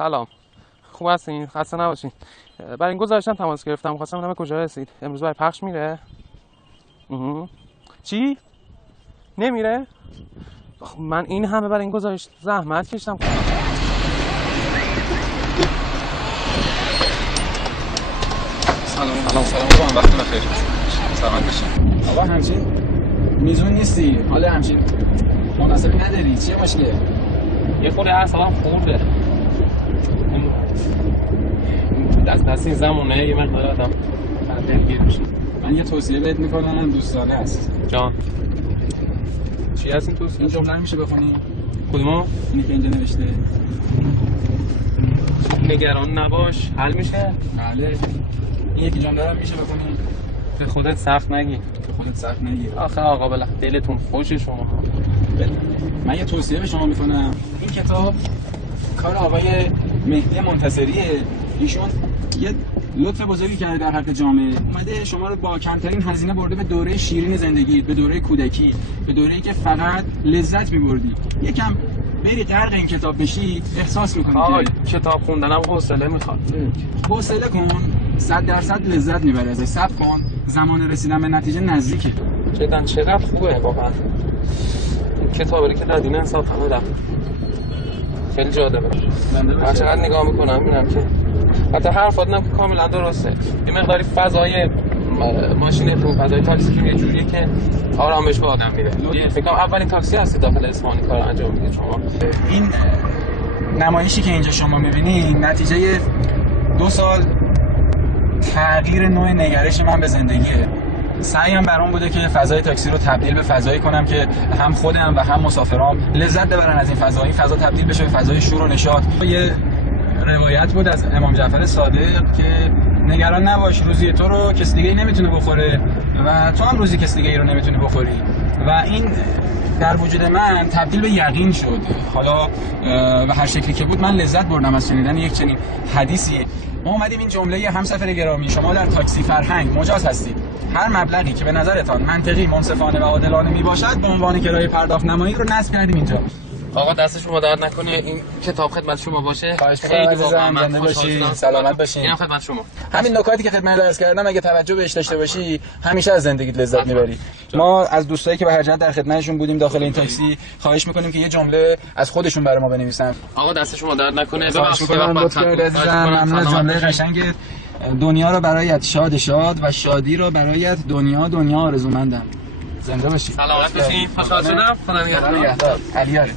سلام، خوب هستین؟ خسته نباشین. برای این گزارشم تماس گرفتم، خواستم ببینم کجا رسید. امروز برای پخش میره؟ چی؟ نمیره؟ من این همه برای این گزارش زحمت کشیدم. سلام وقت بخیر. سلامت باشین. آقا همچین میزون نیستی، حالا همچین مناسبی نداری، چیه مشکله؟ یه خورده اعصابم خورده. دست این زمونه یه مقدار آدم دلگیر میشه. من یه توصیه بهت میکنم، دوستانه است. جان. چی هست این توصیه؟ این جمله رو میشه بخونی؟ کدومو؟ اینی که اینجا نوشته. نگران نباش، حل میشه؟ بله. این یکی جمله رو میشه بخونی؟ به خودت سخت نگی. به خودت سخت نگیر. آخه آقا بالاخره دلتون خوشه شما. من یه توصیه به شما میکنم. این کتاب کار آقای مهدی منتصریه. ایشون یه لطف بزرگی کرده در حق جامعه. اومده شما رو با کمترین هزینه برده به دوره شیرین زندگی، به دوره کودکی، به دوره‌ای که فقط لذت می‌بردی. یکم بری غرق این کتاب بشی، احساس می‌کنی که کتاب خوندنم حوصله میخواد. حوصله کن، 100% لذت میبری ازش. صبر کن، زمان رسیدن به نتیجه نزدیکه. چقدر خوبه واقعا. کتابی که ندین انصاف فهمیدم. خیلی جالبه. من چقدر نگاه میکنم میبینم که حتی حرفاتونم که کاملا درسته. یه مقداری فضای ماشین تو فضای تاکسی که یه جوریه که آرامش به آدم میده. فکر کنم اولین تاکسی هستی داخل اصفهان کار انجام میدید شما. این نمایشی که اینجا شما میبینی نتیجه 2 سال تغییر نوع نگرش من به زندگیه. سعیم برام بوده که فضای تاکسی رو تبدیل به فضایی کنم که هم خودم و هم مسافرام لذت ببرن از این فضا. این فضا تبدیل بشه به فضای شور و نشاط. یه روایت بود از امام جعفر صادق که نگران نباش، روزی تو رو کسی دیگه نمیتونه بخوره و تو هم روزی کسی دیگه رو نمیتونی بخوری. و این در وجود من تبدیل به یقین شد. حالا به هر شکلی که بود من لذت بردم از شنیدن یک چنین حدیثی. ما اومدیم این جمله همسفر گرامی، شما در تاکسی فرهنگ مجاز هستید. هر مبلغی که به نظرتان منطقی، منصفانه و عادلانه میباشد به عنوان کرایه پرداخت نمایید رو نصب کردیم اینجا. آقا دست شما درد نکنه، این کتاب خدمت شما باشه. خیلی واقعا زنده باشی، سلامت باشی. اینم خدمت شما. همین نکاتی که خدمت عرض کردم اگه توجه بهش داشته باشی همیشه از زندگیت لذت میبری. ما از دوستایی که به هر جهت در خدمتشون بودیم داخل این تاکسی خواهش میکنیم که یه جمله از خودشون برای ما بنویسن. آقا دست شما درد نکنه. ببخشید که وقت ممنون از جمله قشنگت. دنیا رو برایت شاد شاد و شادی رو برایت دنیا آرزومندم. زنده باشی. سلامت باشین. خوشحال شدم. خدا نگهدار. علیاره.